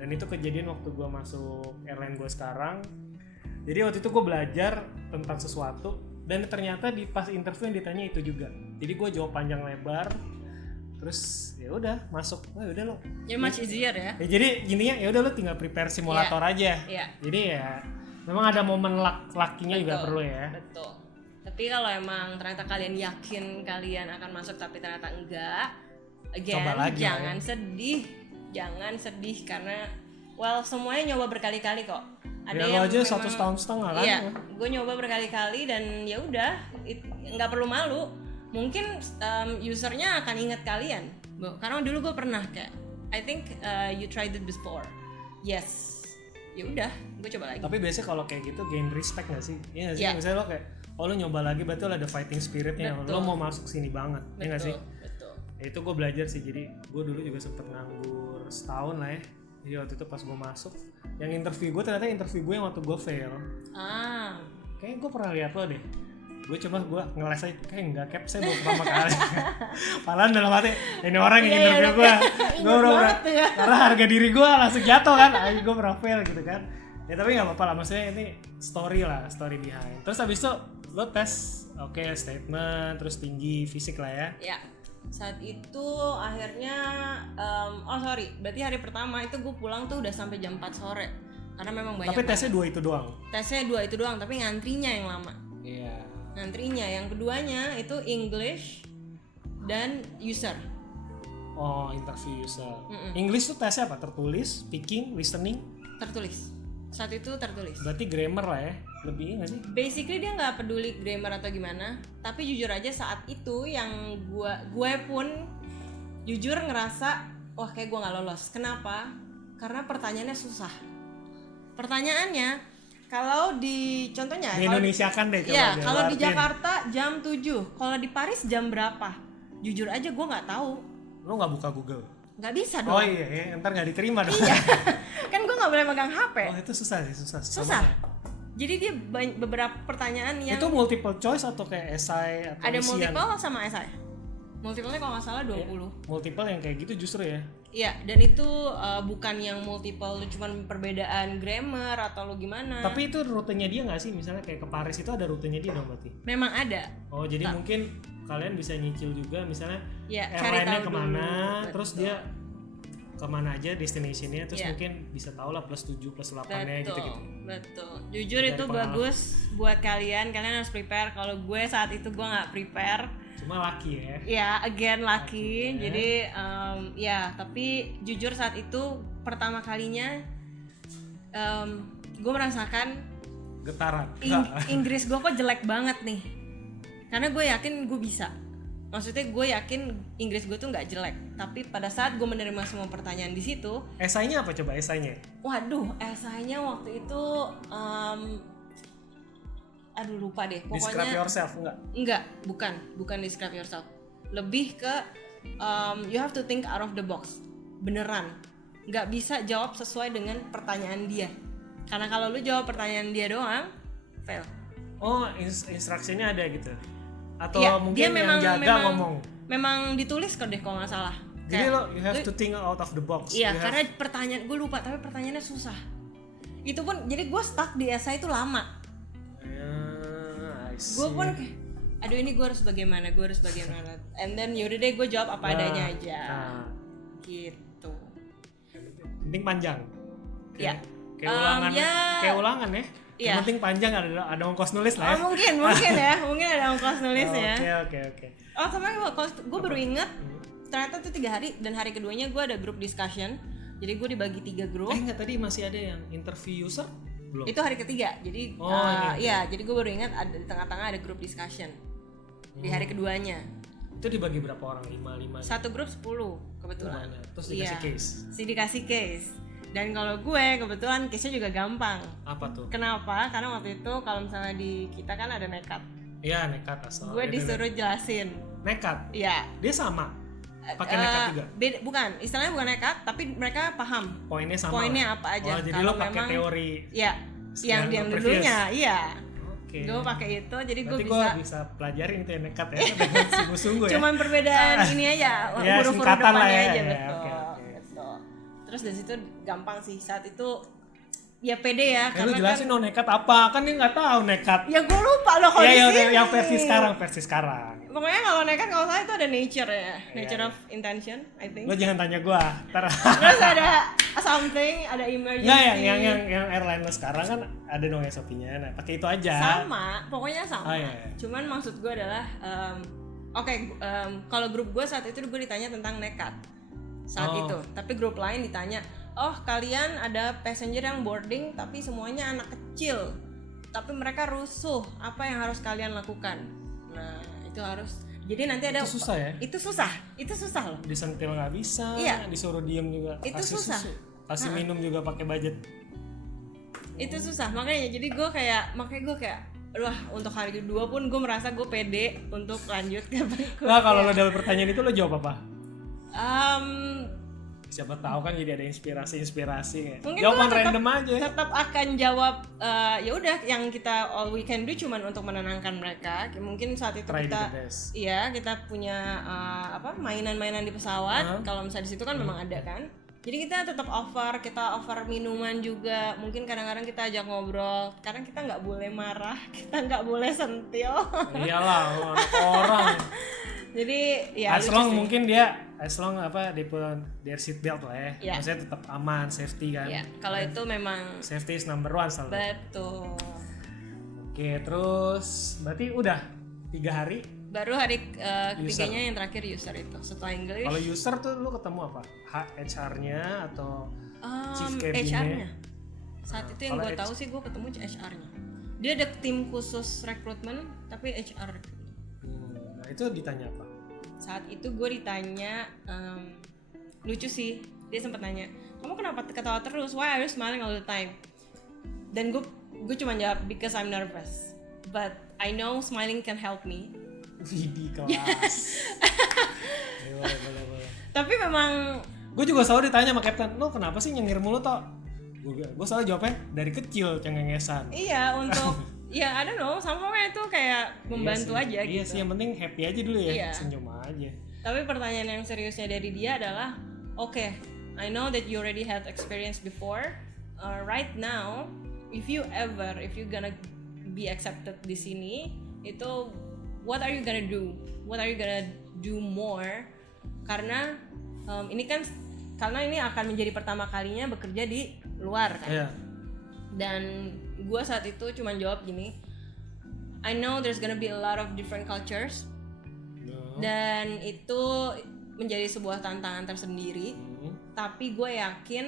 Dan itu kejadian waktu gue masuk airline gue sekarang. Jadi waktu itu gue belajar tentang sesuatu dan ternyata di pas interview yang ditanya itu juga. Jadi gue jawab panjang lebar. Terus ya udah masuk, udah lo. Ya much easier ya. Jadi gininya ya udah lo tinggal prepare simulator aja. Iya. Jadi ya memang ada momen lakinya juga perlu ya. Betul. Tapi kalau emang ternyata kalian yakin kalian akan masuk tapi ternyata enggak, again jangan sedih. Jangan sedih karena semuanya nyoba berkali-kali kok. Ada ya, yang aja memang 1,5 tahun kan. Iya, gue nyoba berkali-kali dan ya udah nggak perlu malu. Mungkin usernya akan ingat kalian, karena dulu gue pernah kayak I think you tried it before, yes, ya udah gue coba lagi. Tapi biasanya kalau kayak gitu gain respect nggak sih? Iya nggak sih? Yeah. Misalnya lo kayak lo nyoba lagi, berarti lo ada fighting spiritnya, lo mau masuk sini banget, ya nggak sih? Betul. Ya, itu gue belajar sih. Jadi gue dulu juga sempet nganggur setahun lah ya. Jadi waktu itu pas gue masuk, yang interview gue ternyata interview gue yang waktu gue fail. Kayaknya gue pernah lihat lo deh. Gue ngeles aja, kayak enggak cap, saya baru pertama kali. Padahal dalam hati, ini orang yang interview gue. Gue karena harga diri gue langsung jatuh kan, gue pernah fail gitu kan. Ya tapi gak apa-apa lah, maksudnya ini story behind. Terus habis itu lo tes, statement, terus tinggi fisik lah ya. Ya, saat itu akhirnya, berarti hari pertama itu gue pulang tuh udah sampai jam 4 sore. Karena memang banyak. Tapi tesnya 2 itu doang? Tesnya 2 itu doang, tapi ngantrinya yang lama. Iya. Ngantrinya, yang keduanya itu English dan user. Oh, interview user. English tuh tesnya apa? Tertulis, speaking, listening? Tertulis. Saat itu tertulis. Berarti grammar lah ya? Lebih nggak sih? Basically dia nggak peduli grammar atau gimana. Tapi jujur aja saat itu yang gue pun jujur ngerasa, wah kayak gue nggak lolos. Kenapa? Karena pertanyaannya susah. Pertanyaannya, kalau di contohnya di Indonesia kan deh. Ya, kalau di Jakarta jam 7, kalau di Paris jam berapa? Jujur aja gue nggak tahu. Lo nggak buka Google? Nggak bisa dong. Oh iya, ntar nggak diterima dong. Iya, kan gue nggak boleh megang HP. Oh itu susah sih, susah. Jadi dia beberapa pertanyaan yang itu multiple choice atau kayak esai atau ada isian? Multiple sama esai. Multiple-nya kalau nggak salah 20. Multiple yang kayak gitu justru ya? Iya, dan itu bukan yang multiple cuman perbedaan grammar atau lo gimana. Tapi itu rutenya dia nggak sih? Misalnya kayak ke Paris itu ada rutenya dia dong berarti? Memang ada. Oh jadi mungkin kalian bisa nyicil juga misalnya ya, airline-nya kemana, dulu. Terus dia kemana aja destination-nya, terus mungkin bisa tahu lah plus 7 plus 8-nya gitu-gitu. Betul. Jujur itu bagus buat kalian harus prepare. Kalau gue saat itu gue nggak prepare. Cuma lucky ya. Ya, again lucky. Jadi tapi jujur saat itu pertama kalinya gue merasakan getaran. Inggris gue kok jelek banget nih. Karena gue yakin gue bisa. Maksudnya gue yakin Inggris gue tuh nggak jelek. Tapi pada saat gue menerima semua pertanyaan di situ. Esainya apa coba esainya? Waduh, esainya waktu itu lupa deh. Pokoknya describe yourself enggak? Bukan describe yourself. Lebih ke you have to think out of the box. Beneran. Nggak bisa jawab sesuai dengan pertanyaan dia. Karena kalau lu jawab pertanyaan dia doang, fail. Oh, instruksinya ada gitu. Atau ya, mungkin yang jaga ngomong. Memang ditulis kok deh kalau nggak salah. Jadi you have to think out of the box. Iya, karena pertanyaan gue lupa, tapi pertanyaannya susah. Itu pun jadi gue stuck di essay itu lama. Gue pun kayak, aduh ini gue harus bagaimana. And then yaudah deh gue jawab apa adanya aja. Gitu. Penting panjang. Iya. Kayak ulangan ya. Yang penting panjang, ada ongkos nulis lah ya. Mungkin ada ongkos nulis ya. Oke. Oh sama gue baru inget ternyata tuh 3 hari, dan hari keduanya gue ada group discussion Jadi gue dibagi 3 grup. Enggak, tadi masih ada yang interview user belum? Itu hari ketiga. Jadi jadi gue baru ingat ada di tengah-tengah ada grup discussion. Di hari keduanya. Itu dibagi berapa orang? 5? Satu grup 10 kebetulan. Terus dikasih case. Dikasih case. Dan kalau gue kebetulan case-nya juga gampang. Apa tuh? Kenapa? Karena waktu itu kalau misalnya di kita kan ada nekat. Iya, nekat asal. Gue disuruh jelasin. Nekat? Iya. Dia sama? Pakai nekat juga? Bukan, istilahnya bukan nekat, tapi mereka paham. Poinnya sama? Poinnya apa aja. Oh, jadi lo pakai teori? Iya, yang dulunya, iya. Oke. Gue pakai itu, jadi gue bisa pelajarin itu yang nekat ya, dengan sungguh-sungguh ya. Cuman perbedaan ini aja, huruf-huruf depannya aja, betul. Terus dari situ gampang sih, saat itu ya pede ya. Lu jelasin kan, nekat apa? Kan dia nggak tahu nekat. Ya gue lupa loh kalau di sini. Yang versi sekarang. Pokoknya kalau nekat kalau salah itu ada nature ya, nature of intention, I think. Lo jangan tanya gue. Terus ada something, ada emergency. Nggak, yang airline lo sekarang kan ada dong SOP-nya. Nah, pakai itu aja. Sama, pokoknya sama. Cuman maksud gue adalah, kalau grup gue saat itu gue ditanya tentang nekat saat itu. Tapi grup lain ditanya, oh kalian ada passenger yang boarding tapi semuanya anak kecil, tapi mereka rusuh, apa yang harus kalian lakukan? Nah itu harus, jadi nanti ada. Itu susah ya? Itu susah loh. Disentil nggak bisa, disuruh diem juga. Itu susah. Kasih minum juga pakai budget. Itu susah, makanya wah untuk hari kedua pun gue merasa gue pede untuk lanjut ke berikutnya. Nah kalau lo dapet pertanyaan itu lo jawab apa? Siapa tahu kan jadi ada inspirasi kayak jawaban random aja. Tetap akan jawab ya udah yang kita all we can do cuman untuk menenangkan mereka. Mungkin saat itu kita punya mainan-mainan di pesawat. Kalau misalnya di situ kan memang ada kan. Jadi kita tetap offer minuman juga. Mungkin kadang-kadang kita ajak ngobrol. Kadang kita nggak boleh marah, kita nggak boleh sentil. Iyalah orang. Jadi ya as long they put their seat belt lah ya. Maksudnya tetap aman, safety kan. Iya, kalau itu memang safety is number one selalu. Betul. Oke, terus berarti udah 3 hari. Baru hari ketiganya yang terakhir user itu. Setelah English. Kalau user tuh lu ketemu apa? HR-nya atau chief cabin-nya? HR-nya. Saat itu yang gue tahu sih gue ketemu HR-nya. Dia ada tim khusus rekrutmen tapi HR. Nah itu ditanya apa? Saat itu gue ditanya, lucu sih, dia sempat nanya, kamu kenapa ketawa terus? Why are you smiling all the time? Dan gue cuma jawab, because I'm nervous, but I know smiling can help me. Widih kelas. boleh. Tapi memang gue juga selalu ditanya sama Captain, lo kenapa sih nyengir mulu toh? Gue selalu jawabnya dari kecil cengengesan. Iya untuk ya I don't know, sama itu kayak membantu aja gitu. Iya sih, yang penting happy aja dulu ya, senyum aja. Tapi pertanyaan yang seriusnya dari dia adalah, okay, I know that you already had experience before. Right now, if you gonna be accepted di sini, itu what are you gonna do? What are you gonna do more? Karena ini akan menjadi pertama kalinya bekerja di luar kan. Yeah. Dan gue saat itu cuma jawab gini, I know there's gonna be a lot of different cultures, dan itu menjadi sebuah tantangan tersendiri. Tapi gue yakin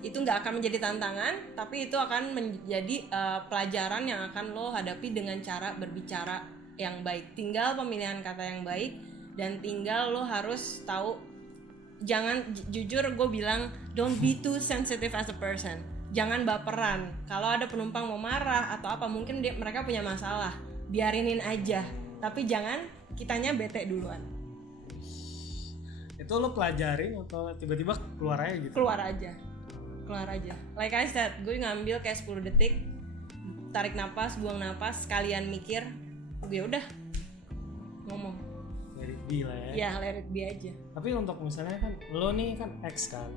itu nggak akan menjadi tantangan, tapi itu akan menjadi pelajaran yang akan lo hadapi dengan cara berbicara yang baik. Tinggal pemilihan kata yang baik, dan tinggal lo harus tahu, jujur gue bilang, don't be too sensitive as a person. Jangan baperan. Kalau ada penumpang mau marah atau apa, mungkin mereka punya masalah, biarinin aja. Tapi jangan kitanya bete duluan. Itu lo pelajarin atau tiba-tiba keluar aja gitu? Keluar aja. Like I said, gue ngambil kayak 10 detik, tarik napas, buang napas, sekalian mikir, gue udah ngomong. Let it be lah ya. Ya, let it be aja. Tapi untuk misalnya kan, lo nih kan ex kan,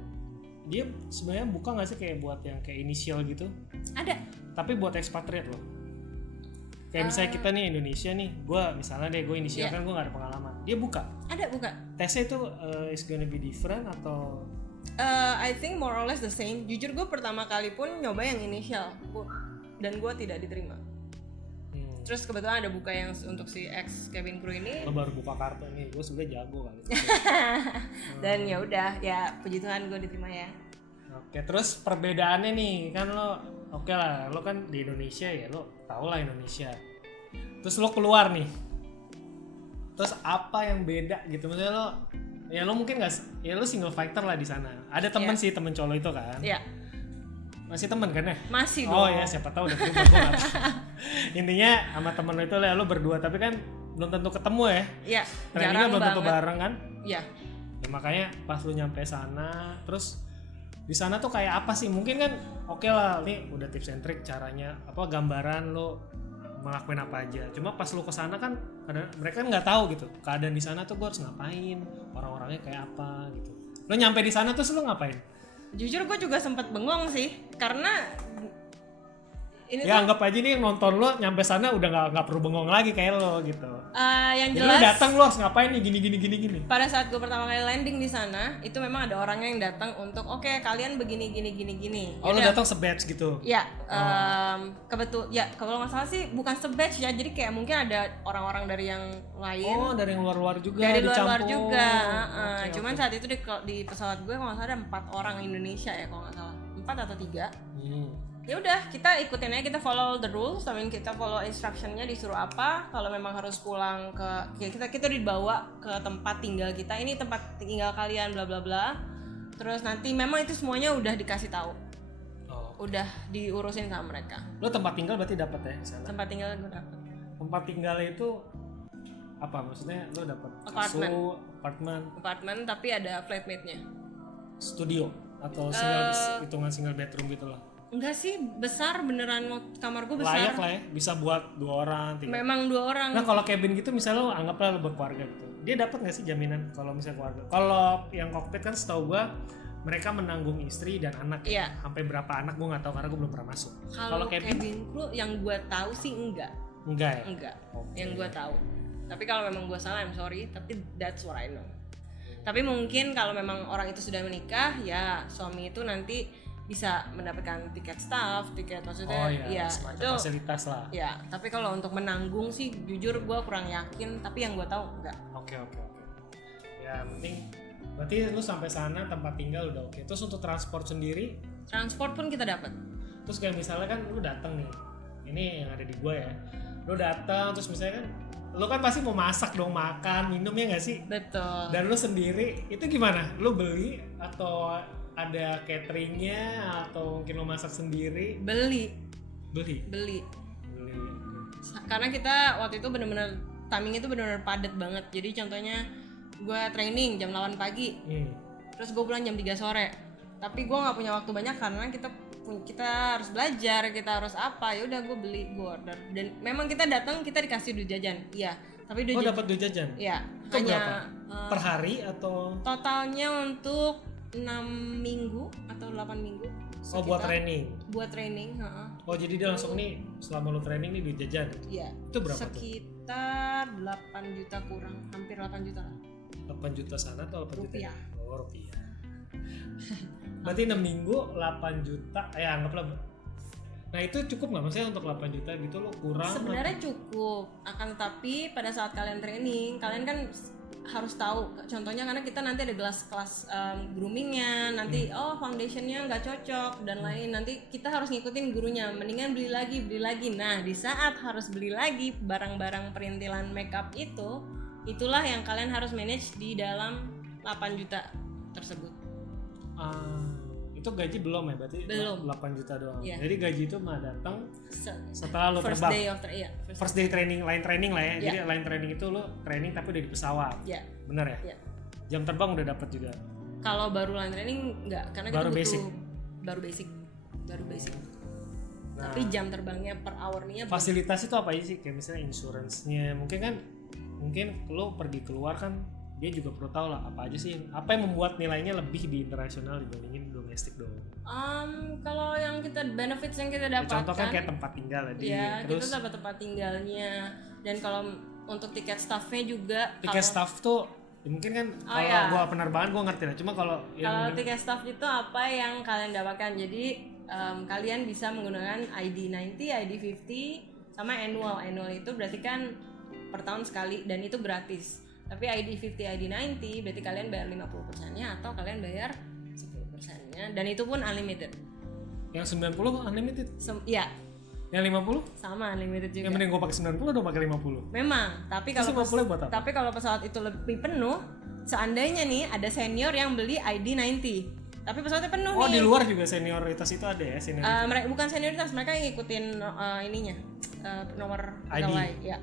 dia sebenarnya buka nggak sih kayak buat yang kayak inisial gitu? Ada. Tapi buat expatriate loh. Kayak misalnya kita nih Indonesia nih, gue inisial kan gue nggak ada pengalaman. Dia buka. Ada buka. Tesnya itu is gonna be different atau? I think more or less the same. Jujur gue pertama kali pun nyoba yang inisial, dan gue tidak diterima. Terus kebetulan ada buka yang untuk si ex cabin crew ini. Lo baru buka kartu nih, gue sebenernya jago kali. Dan ya udah, ya puji Tuhan gue diterima ya. Oke, terus perbedaannya nih kan lo, oke lah, lo kan di Indonesia ya, lo tau lah Indonesia. Terus lo keluar nih, terus apa yang beda gitu? Maksudnya lo, ya lo mungkin nggak, ya lo single fighter lah di sana. Ada temen sih, temen colo itu kan? Iya. Masih temen kan ya? Masih dong. Oh ya, siapa tahu udah berubah gue nggak tahu. Intinya sama temen lo itu lah, lo berdua, tapi kan belum tentu ketemu ya? Iya. Trainingnya belum tentu bareng kan? Iya. Ya makanya pas lo nyampe sana, terus di sana tuh kayak apa sih? Mungkin kan oke lah, nih udah tips and trick caranya, apa gambaran lo ngelakuin apa aja. Cuma pas lo kesana kan mereka nggak tahu gitu keadaan di sana tuh gue harus ngapain, orang-orangnya kayak apa gitu. Lo nyampe di sana terus lo ngapain? Jujur gue juga sempat bengong sih, karena ini ya tuh, anggap aja nih nonton lo nyampe sana udah nggak perlu bengong lagi kayak lo gitu. Yang jadi jelas lo datang lo harus ngapain nih gini. Pada saat gue pertama kali landing di sana, itu memang ada orangnya yang datang untuk oke, kalian begini. Oh, lo datang se-batch gitu? Ya, kebetul. Ya kalau nggak salah sih bukan se-batch ya, jadi kayak mungkin ada orang-orang dari yang lain. Oh, dari yang luar-luar juga. Dari luar-luar dicampur. juga. Okay. Cuman saat itu di pesawat gue kalau nggak salah ada 4 orang Indonesia ya, kalau nggak salah 4 atau 3. Ya udah, kita ikutin aja, kita follow the rules, kita follow instructionnya disuruh apa. Kalau memang harus pulang ke kita dibawa ke tempat tinggal kita, ini tempat tinggal kalian bla bla bla. Terus nanti memang itu semuanya udah dikasih tahu. Udah diurusin sama mereka. Lo tempat tinggal berarti dapat ya di sana? Tempat tinggal gue dapat. Tempat tinggal itu apa maksudnya? Lo dapat apartemen tapi ada flatmate-nya. Studio atau hitungan single bedroom gitu lah. Enggak sih, besar beneran, kamar gue besar. Layak lah ya, bisa buat 2 orang, 3. Memang 2 orang. Nah kalau cabin gitu misalnya lo anggaplah lo berkeluarga gitu, dia dapat nggak sih jaminan kalau misalnya keluarga? Kalau yang cockpit kan setahu gue mereka menanggung istri dan anak. Iya. Sampai berapa anak gue nggak tahu karena gue belum pernah masuk. Kalau cabin crew yang gue tahu sih enggak ya? Enggak. Okay. Yang gue tahu. Tapi kalau memang gue salah, I'm sorry, tapi that's what I know. Tapi mungkin kalau memang orang itu sudah menikah, ya suami itu nanti bisa mendapatkan tiket maksudnya ya itu fasilitas lah. Ya, tapi kalau untuk menanggung sih jujur gue kurang yakin, tapi yang gue tahu enggak. Oke. Ya penting berarti lu sampai sana tempat tinggal udah oke. Terus untuk transport sendiri? Transport pun kita dapat. Terus kayak misalnya kan lu datang nih, ini yang ada di gua ya. Lu datang terus misalnya kan lu kan pasti mau masak dong, makan, minum ya nggak sih? Betul. Dan lu sendiri itu gimana? Lu beli atau ada cateringnya atau mungkin lo masak sendiri? Beli. Karena kita waktu itu benar-benar timing itu benar-benar padat banget. Jadi contohnya gue training jam 8 pagi, terus gue pulang jam 3 sore. Tapi gue nggak punya waktu banyak karena kita harus belajar, kita harus apa. Ya udah gue beli, gue order. Dan memang kita datang kita dikasih duit jajan. Iya. Tapi duit dapat duit jajan? Iya. Itu hanya berapa? Per hari atau? Totalnya untuk 6 minggu atau 8 minggu sekitar. Buat training. Oh jadi dia langsung nih selama lu training nih duit jajan? Iya. Itu berapa sekitar 8 juta kurang, hampir 8 juta lah. 8 juta sana atau 8 rupiah. Juta? Oh rupiah. Berarti 6 minggu 8 juta, ya anggaplah. Nah itu cukup nggak maksudnya untuk 8 juta gitu lo kurang? Sebenarnya cukup, akan tetapi pada saat kalian training, kalian kan harus tahu, contohnya karena kita nanti ada kelas groomingnya, nanti foundationnya nggak cocok dan lain, nanti kita harus ngikutin gurunya, mendingan beli lagi. Nah di saat harus beli lagi barang-barang perintilan makeup itulah yang kalian harus manage di dalam 8 juta tersebut. Itu gaji belum ya, berarti belum. 8 juta doang. Yeah. Jadi gaji itu mah datang setelah lo first terbang. First day training, line training lah ya. Yeah. Jadi line training itu lo training tapi udah di pesawat. Iya. Yeah. Bener ya? Yeah. Jam terbang udah dapat juga. Kalau baru line training enggak, karena baru kita basic. Baru basic. Nah, tapi jam terbangnya per hour-nya fasilitas itu apa aja sih? Kayak misalnya insurance-nya. Mungkin lo pergi keluar kan dia juga perlu tahu lah apa aja sih, apa yang membuat nilainya lebih di internasional dibandingin domestik dong. Kalau yang benefits yang kita dapatkan, contoh kan kayak tempat tinggal tadi. Ya, terus kita dapat tempat tinggalnya, dan kalau untuk tiket staffnya juga. Tiket staff tuh mungkin kan kalau gua penerbangan gua ngerti lah, cuma kalau tiket staff itu apa yang kalian dapatkan, jadi kalian bisa menggunakan ID 90, ID 50 sama annual itu berarti kan per tahun sekali dan itu gratis. Tapi ID50 ID90 berarti kalian bayar 50%-nya atau kalian bayar 10%-nya dan itu pun unlimited. Yang 90 unlimited? Iya. Yang 50? Sama unlimited juga. Yang mending gue pakai 90 atau pakai 50? Memang, tapi kalau pesawat itu lebih penuh, seandainya nih ada senior yang beli ID90, tapi pesawatnya penuh nih. Oh, di luar juga senioritas itu ada ya, senioritas. Mereka bukan senioritas, mereka yang ngikutin ininya, nomor pegawai, ya.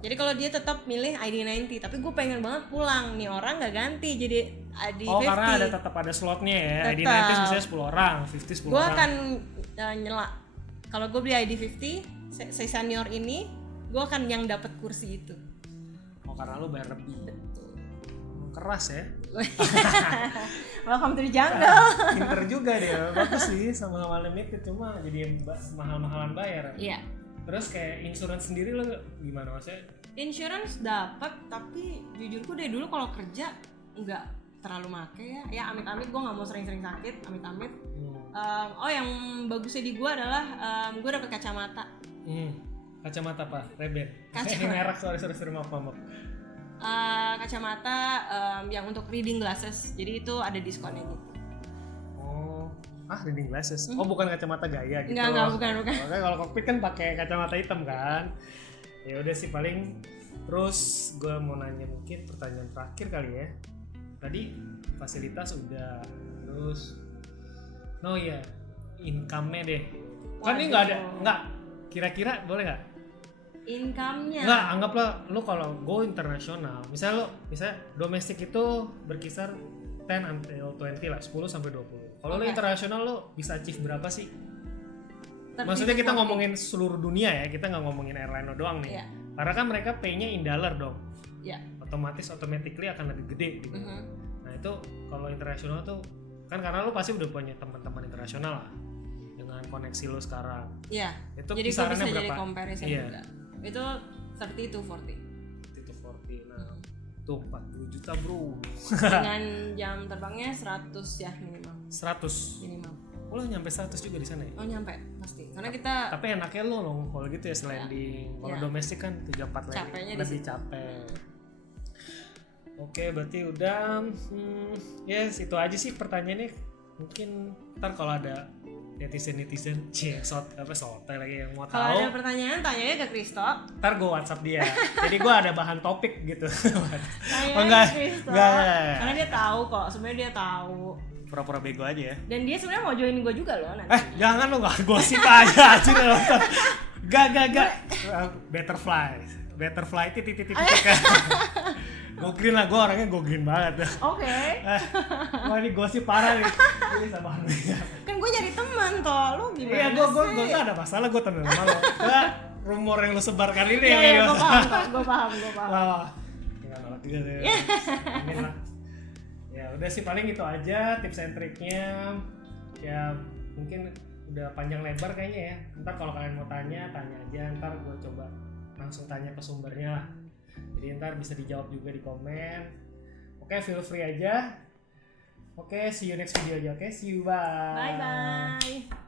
Jadi kalau dia tetap milih ID90, tapi gue pengen banget pulang, nih orang nggak ganti jadi ID50. Oh, karena tetap ada slotnya ya. Tetap. ID90 misalnya 10 orang, 50 10 orang. Gue akan nyela. Kalau gue beli ID50, si senior ini, gue akan yang dapat kursi itu. Oh, karena lu bayar lebih. Betul. Keras ya. Welcome to the jungle. Pinter juga dia. Bagus sih sama limited, cuma jadi mahal-mahalan bayar. Iya. Terus kayak insurance sendiri lo gimana maksudnya? Insurance dapat, tapi jujurku dari dulu kalau kerja nggak terlalu make ya. Ya amit-amit gue nggak mau sering-sering sakit, amit-amit. Yang bagusnya di gue adalah gue dapet kacamata. Kacamata apa? Ray-Ban. Ini merek, sorry maaf. Kacamata yang untuk reading glasses. Jadi itu ada diskonnya gitu. Reading glasses. Oh, bukan kacamata gaya gitu. Enggak, bukan. Makanya kalau kokpit kan pakai kacamata hitam kan. Ya udah sih paling. Terus gue mau nanya mungkin pertanyaan terakhir kali ya. Tadi fasilitas udah. Terus income-nya deh. Kan ini enggak ada, enggak. Kira-kira boleh enggak? Income-nya. Enggak, anggaplah lu kalau go internasional. Misalnya domestik itu berkisar 10 until 20 lah, 10 sampai 20. Kalau lo internasional lo bisa achieve berapa sih? Maksudnya kita ngomongin seluruh dunia ya, kita nggak ngomongin airline doang nih. Karena kan mereka pay-nya in dollar dong. Automatically akan lebih gede gitu. Nah itu kalau internasional tuh kan karena lo pasti udah punya teman-teman internasional lah dengan koneksi lo sekarang. Iya. Itu jadi kisarannya bisa berapa? Jadi comparison juga. Itu 30 to 40. 30 to 40. Nah, tuh 40 juta bro. Dengan jam terbangnya 100 ya minimal. 100 minimal. Oh, lo nyampe 100 juga di sana ya? Oh, nyampe pasti. Karena kita tapi enaknya lo kalau gitu ya landing. Kalau domestik kan 34 capeknya lebih capek. Oke, berarti udah itu aja sih pertanyaannya. Mungkin ntar kalau ada netizen sotoy lagi yang mau tahu. Kalau ada pertanyaan tanyanya ke Kristo. Ntar gue WhatsApp dia. Jadi gue ada bahan topik gitu. Enggak. Karena dia tahu kok. Sebenarnya dia tahu. Pura-pura bego aja ya. Dan dia sebenarnya mau join gue juga loh nanti. Jangan lo nggak gosip aja sih lo. Gak. Better fly titik. Go green lah, gue orangnya go green banget. Oke. Wah ini gosip parah nih. Ini sama Kan gue jadi teman toh, lu gimana? Iya, gue gak ada masalah, gue temen sama lo. Rumor yang lo sebarkan ini Iya, gue paham. Wah, nggak nolak juga deh. Amin lah. Ya udah sih paling itu aja tips and triknya. Ya mungkin udah panjang lebar kayaknya ya. Ntar kalau kalian mau tanya aja. Ntar gue coba langsung tanya ke sumbernya lah. Jadi ntar bisa dijawab juga di komen. Oke, feel free aja. Oke, see you next video aja. Oke, see you, bye. Bye.